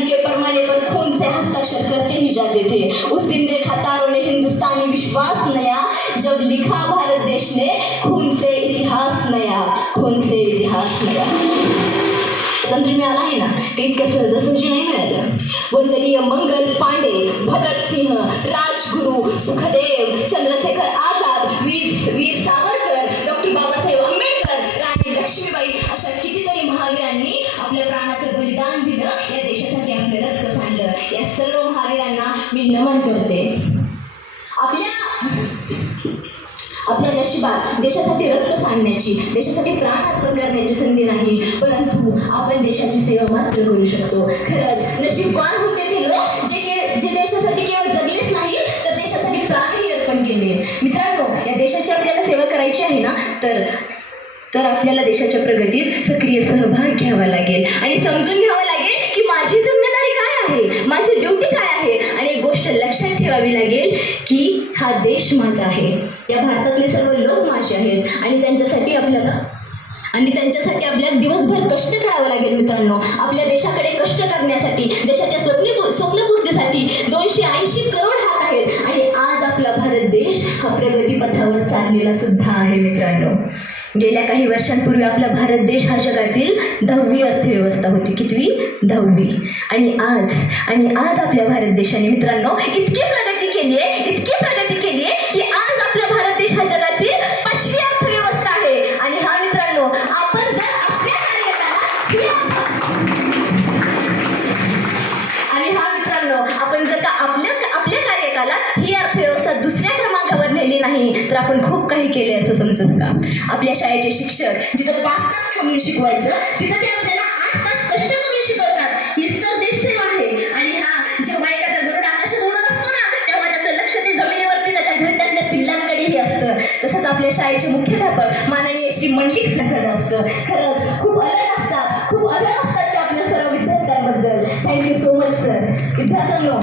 आज़ादी के परमाने पर खून से हस्ताक्षर करते ही जाते थे। उस दिन देखा तारों ने हिंदुस्तानी विश्वास नया, जब लिखा भारत देश ने खून से इतिहास नया, खून से इतिहास नया। स्वातंत्र्य मिळालं आहे ना, ते इतकं सहजासहजी नाही मिळालं. वंदनीय मंगल पांडे, भगतसिंह, राजगुरू, सुखदेव, चंद्रशेखर आझाद, वीर सावरकर, डॉक्टर बाबासाहेब आंबेडकर, राणी लक्ष्मीबाई अशा कितीतरी महावीरांनी आपल्या प्राणाचं बलिदान दिलं, या देशासाठी आपलं रक्त सांडलं. या सर्व महावीरांना मी नमन करते. आपल्या नशिबात देशासाठी रक्त सांडण्याची, देशासाठी प्राण अर्पण करण्याची संधी नाही, परंतु आपण देशाची सेवा मात्र करू शकतो. खरंच नशीबवान होते ते लोक जे देशासाठी केवळ जगलेच नाही, तर देशासाठी प्राणही अर्पण केले. मित्रांनो, या देशाची आपल्याला सेवा करायची आहे ना, तर आपल्याला देशाच्या प्रगतीत सक्रिय सहभाग घ्यावा लागेल आणि समजून घ्यावं लागेल की माझी जिम्मेदारी काय आहे, माझी ड्युटी काय आहे. आणि एक गोष्ट लक्षात ठेवावी लागेल की हा देश माझा आहे, या भारतातले सर्व लोक माझे आहेत आणि त्यांच्यासाठी आपल्याला दिवसभर कष्ट करावं लागेल. मित्रांनो, आपल्या देशाकडे कष्ट करण्यासाठी, देशाच्या स्वप्नपूर्तीसाठी 280 करोड हात आहेत आणि आज आपला भारत देश हा प्रगतीपथावर चाललेला सुद्धा आहे. मित्रांनो, गेल्या काही वर्षांपूर्वी आपला भारत देश हा जगातील 10वी अर्थव्यवस्था होती. कितवी? 10वी. आणि आज आपल्या भारत देशाने मित्रांनो इतकी प्रगती केली आहे की आज आपला भारत देश हा जगातील 5वी अर्थव्यवस्था आहे. आणि हा मित्रांनो, आपण जर आपल्या कार्यकालात ही अर्थव्यवस्था दुसऱ्या क्रमांकावर नेली नाही, तर आपण खूप काही केले असं समजून का. आपल्या शाळेचे शिक्षक जिथं 5 तास थांबून शिकवायचं, तिथं ते आपल्याला 8 तास कष्ट करून शिकवतात. हीच तर देशसेवा आहे. आणि जेव्हा एखादा गरुड आकाशात उडत असतो ना, तेव्हा त्याचं लक्ष ते जमिनीवरती त्याच्या घरट्यातल्या पिल्लांकडेही असतं. तसंच आपल्या शाळेचे मुख्याध्यापक माननीय श्री मंडलिक सरांकडे असतं. खरंच खूप अलग असतात, खूप अलग असतात ते आपल्या सर्व विद्यार्थ्यांबद्दल. Thank you so much sir. विद्यार्थ्यांनो,